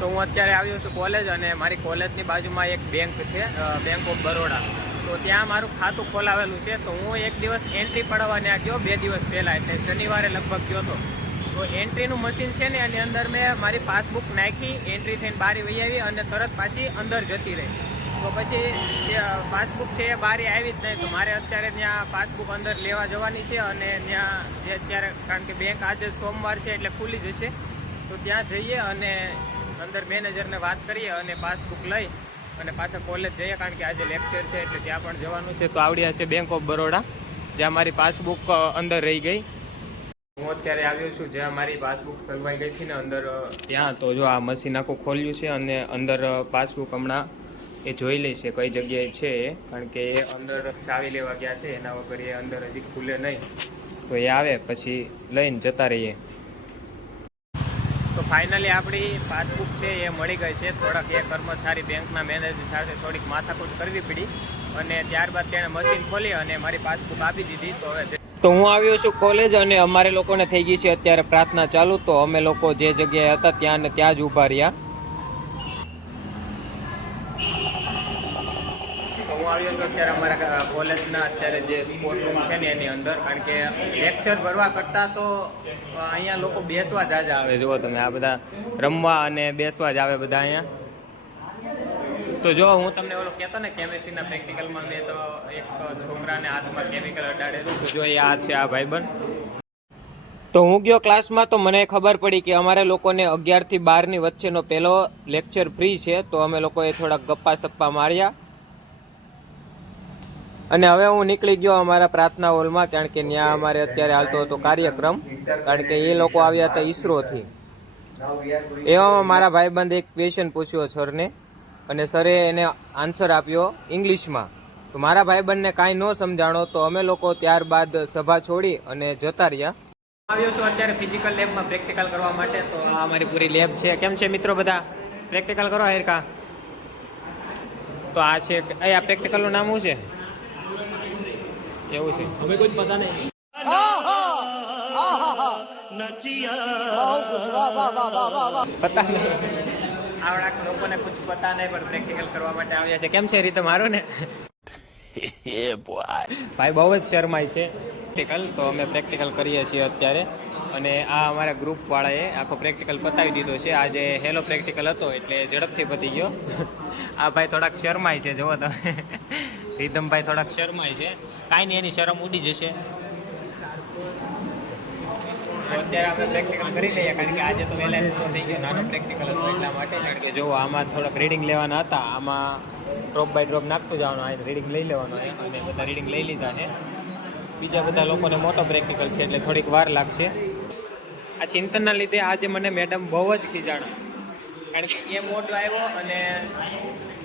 તો હું અત્યારે આવ્યો છું કોલેજ, અને મારી કોલેજની બાજુમાં એક બેંક છે, બેંક ઓફ બરોડા. તો ત્યાં મારું ખાતું ખોલાવેલું છે. તો હું એક દિવસ એન્ટ્રી પડાવવા ત્યાં ગયો 2 દિવસ પહેલાં, એટલે શનિવારે લગભગ ગયો હતો. તો એન્ટ્રીનું મશીન છે ને, એની અંદર મેં મારી પાસબુક નાખી, એન્ટ્રી થઈને બારી વહી આવી અને તરત પાછી અંદર જતી રહી. તો પછી જે પાસબુક છે એ બારી આવી જ નહીં. તો મારે અત્યારે ત્યાં પાસબુક અંદર લેવા જવાની છે, અને ત્યાં જે અત્યારે, કારણ કે બેંક આજે સોમવાર છે એટલે ખુલ્લી જશે, તો ત્યાં જઈએ અને અંદર મેનેજરને વાત કરીએ અને પાસબુક લઈ અને પાછા કોલેજ જઈએ, કારણ કે આજે લેક્ચર છે એટલે ત્યાં પણ જવાનું છે. તો આવડ્યા છે બેંક ઓફ બરોડા, જ્યાં મારી પાસબુક અંદર રહી ગઈ. હું અત્યારે આવ્યો છું જ્યાં મારી પાસબુક સલવાઈ ગઈ હતી ને અંદર, ત્યાં. તો જો આ મશીન આખું ખોલ્યું છે અને અંદર પાસબુક હમણાં એ જોઈ લઈશે કઈ જગ્યાએ છે એ, કારણ કે એ અંદર ચાવી લેવા ગયા છે, એના વગર એ અંદર હજી ખુલે નહીં. તો એ આવે પછી લઈને જતા રહીએ. તો ફાઇનલી આપણી પાસબુક છે એ મળી ગઈ છે. થોડાક એ કર્મચારી બેંકના મેનેજર સાથે થોડીક માથાકૂટ કરવી પડી, અને ત્યારબાદ તેણે મશીન ખોલી અને મારી પાસબુક આપી દીધી. તો હું આવ્યો છું કોલેજ, અને અમારે લોકોને થઈ ગઈ છે અત્યારે પ્રાર્થના ચાલુ. તો અમે લોકો જે જગ્યાએ હતા ત્યાં ને ત્યાં જ ઊભા રહ્યા. હું આવ્યો છું અત્યારે અમારા કોલેજના અત્યારે જે સ્પોર્ટ રૂમ છે ને એની અંદર, કારણ કે લેક્ચર ભરવા કરતાં તો અહીંયા લોકો બેસવા જ આવે. જુઓ તમે, આ બધા રમવા અને બેસવા જ આવે બધા અહીંયા. તો જો હું તમને ઓલો કહેતો ને કેમિસ્ટ્રીના પ્રેક્ટિકલમાં મેં તો એક છોકરાને હાથમાં કેમિકલ અડાડેલું. તો જો આ છે આ ભાઈબંધ. તો હું ગયો ક્લાસમાં, તો મને ખબર પડી કે અમારે લોકોને 11 થી 12ની વચ્ચેનો પહેલો લેક્ચર ફ્રી છે. તો અમે લોકોએ થોડાક ગપ્પા સપ્પા માર્યા, અને હવે હું નીકળી ગયો અમારા પ્રાર્થના હોલમાં, કારણ કે ત્યાં અમારે અત્યારે હાલતો હતો કાર્યક્રમ, કારણ કે એ લોકો આવ્યા હતા ઈસરોથી. એવામાં મારા ભાઈબંધ એક ક્વેશ્ચન પૂછ્યો સરને, અને સરે એને આન્સર આપ્યો ઇંગ્લિશમાં. તો મારા ભાઈબંધને કાંઈ ન સમજાણો, તો અમે લોકો ત્યારબાદ સભા છોડી અને જતા રહ્યા. આવ્યો છું અત્યારે ફિઝિકલ લેબમાં પ્રેક્ટિકલ કરવા માટે. તો આ અમારી પૂરી લેબ છે. કેમ છે મિત્રો બધા? પ્રેક્ટિકલ કરો હેરકા. તો આ છે, આ પ્રેક્ટિકલનું નામ શું છે? એવું છે, અમે કોઈ પતા નહીં. પતા નહીં, આવડા લોકોને કુછ પતા નહીં, પણ પ્રેક્ટિકલ કરવા માટે આવ્યા છે. કેમ છે રીતે મારું ને? ભાઈ બહુ જ શરમાય છે. પ્રેક્ટિકલ તો અમે પ્રેક્ટિકલ કરીએ છીએ અત્યારે, અને આ અમારા ગ્રુપવાળાએ આખો પ્રેક્ટિકલ પતાવી દીધો છે. આજે હેલો પ્રેક્ટિકલ હતો એટલે ઝડપથી પતી ગયો. આ ભાઈ થોડાક શરમાય છે, જુઓ તમે. રીધમભાઈ થોડાક શરમાય છે. કાંઈ નહીં, એની શરમ ઉડી જશે. અત્યારે આપણે પ્રેક્ટિકલ કરી લઈએ, કારણ કે આજે તો વહેલા પૂરો થઈ ગયો. નાનો પ્રેક્ટિકલ હતો એટલા માટે, કારણ કે જો આમાં થોડાક રીડિંગ લેવાના હતા. આમાં ડ્રોપ બાય ડ્રોપ નાખતું જવાનું, આ રીડિંગ લઈ લેવાનું, અને બધા રીડિંગ લઈ લીધા છે. બીજા બધા લોકોને મોટો પ્રેક્ટિકલ છે એટલે થોડીક વાર લાગશે. આ ચિંતનના લીધે આજે મને મેડમ બહુ જ ખીજાણા, કારણ કે એ મોટો આવ્યો અને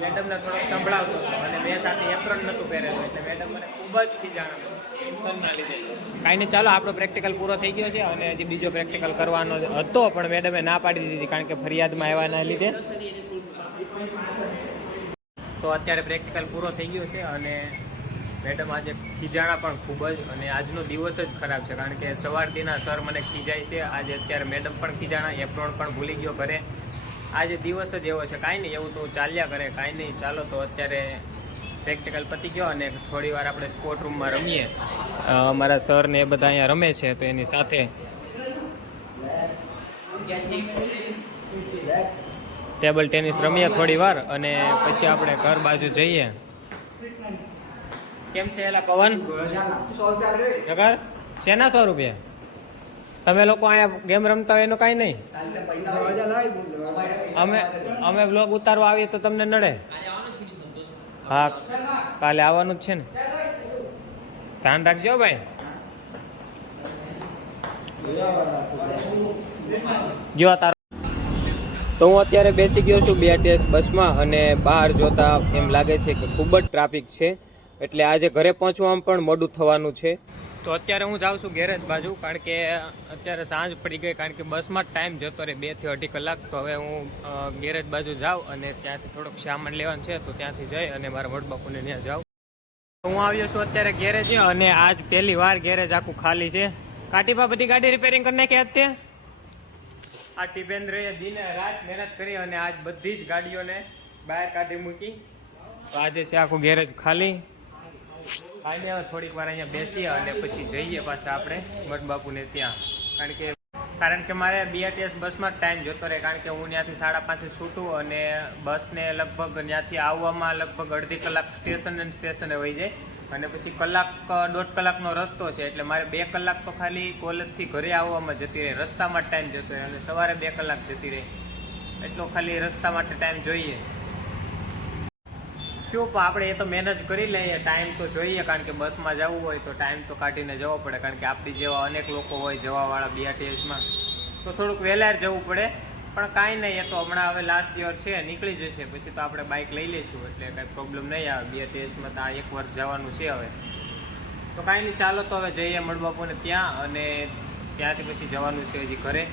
મેડમને થોડોક સંભળાવતો હતો, અને મેં સાથે એપ્રોન નહોતું પહેરેલું, એટલે મેડમ મને ખૂબ જ ખીજાણા ચિંતનના લીધે. કાંઈ નહીં, ચાલો આપણો પ્રેક્ટિકલ પૂરો થઈ ગયો છે, અને હજી બીજો પ્રેક્ટિકલ કરવાનો હતો, પણ મેડમે ના પાડી દીધી, કારણ કે ફરિયાદમાં આવ્યાના લીધે. તો અત્યારે પ્રેક્ટિકલ પૂરો થઈ ગયો છે, અને મેડમ આજે ખીજાણા પણ ખૂબ જ, અને આજનો દિવસ જ ખરાબ છે, કારણ કે સવારથીના સર મને ખીજાય છે. આજે અત્યારે મેડમ પણ ખીજાણા, એપ્રોન પણ ભૂલી ગયો ઘરે. આજે દિવસ જ એવો છે. કાંઈ નહીં, એવું તો ચાલ્યા કરે. કાંઈ નહીં, ચાલો તો અત્યારે પ્રેક્ટિકલ પતી ગયો, અને થોડી વાર આપણે સ્પોર્ટ રૂમમાં રમીએ. અમારા સર ને એ બધા અહીંયા રમે છે, તો એની સાથે ટેબલ ટેનિસ રમીએ થોડી વાર, અને પછી આપણે ઘર બાજુ જઈએ. કેમ છે એલા પવન? જગર શેના 100 રૂપિયા? તમે લોકો અહીંયા ગેમ રમતા હોય એનું કાંઈ નહીં. અમે બ્લોગ ઉતારવા આવીએ તો તમને નડે? હા, કાલે આવવાનું જ છે ને, ધ્યાન રાખજો ભાઈ. જો તારો. તો હું અત્યારે બેસી ગયો છું BRTS બસમાં, અને બહાર જોતા એમ લાગે છે કે ખૂબ જ ટ્રાફિક છે, એટલે આજે ઘરે પહોંચવામાં પણ મોડું થવાનું છે. તો અત્યારે હું જાઉં છું ગેરેજ બાજુ, કારણ કે અત્યારે સાંજ પડી ગઈ, કારણ કે બસમાં જ ટાઈમ જતો રહે 2 થી 2.5 કલાક. તો હવે હું ગેરેજ બાજુ જાઉં, અને ત્યાંથી થોડોક સામાન લેવાનું છે, તો ત્યાંથી જઈ અને મારા વડબાપુને ત્યાં જાઉં. હું આવ્યો છું અત્યારે ગેરેજ, અને આજ પહેલી વાર ગેરેજ આખું ખાલી છે. કાટીપા બધી ગાડી રિપેરિંગ કરી નાખી અત્યારે. આ ટીપેન્દ્રએ દિને રાત મહેનત કરી અને આજ બધી જ ગાડીઓને બહાર કાઢી મૂકી. તો આજે છે આખું ગેરેજ ખાલી. આજે હવે થોડીક વાર અહીંયા બેસીએ અને પછી જઈએ પાછા આપણે મઠબાપુને ત્યાં. કારણ કે મારે BRTS બસમાં જ ટાઈમ જોતો રહે, કારણ કે હું ત્યાંથી 5:30 છૂટું અને બસને લગભગ ત્યાંથી આવવામાં લગભગ અડધી કલાક સ્ટેશને વહી જાય અને પછી કલાક 1.5 કલાકનો રસ્તો છે. એટલે મારે 2 કલાક તો ખાલી કોલેજથી ઘરે આવવામાં જતી રહે, રસ્તામાં જ ટાઈમ જતો રહે. અને સવારે 2 કલાક જતી રહે, એટલો ખાલી રસ્તા માટે ટાઈમ જોઈએ. શું પણ આપણે એ તો મેનેજ કરી લઈએ, ટાઈમ તો જોઈએ, કારણ કે બસમાં જવું હોય તો ટાઈમ તો કાઢીને જવો પડે. કારણ કે આપણી જેવા અનેક લોકો હોય જવાવાળા BRTSમાં, તો થોડુંક વહેલા જવું પડે. પણ કાંઈ નહીં, એ તો હમણાં હવે લાસ્ટ યર છે, નીકળી જશે. પછી તો આપણે બાઇક લઈ લઈશું, એટલે કાંઈ પ્રોબ્લેમ નહીં આવે. BRTSમાં તો આ 1 વર્ષ જવાનું છે હવે. તો કાંઈ નહીં, ચાલો તો હવે જઈએ મણબાપુને ત્યાં, અને ત્યાંથી પછી જવાનું છે હજી ઘરે.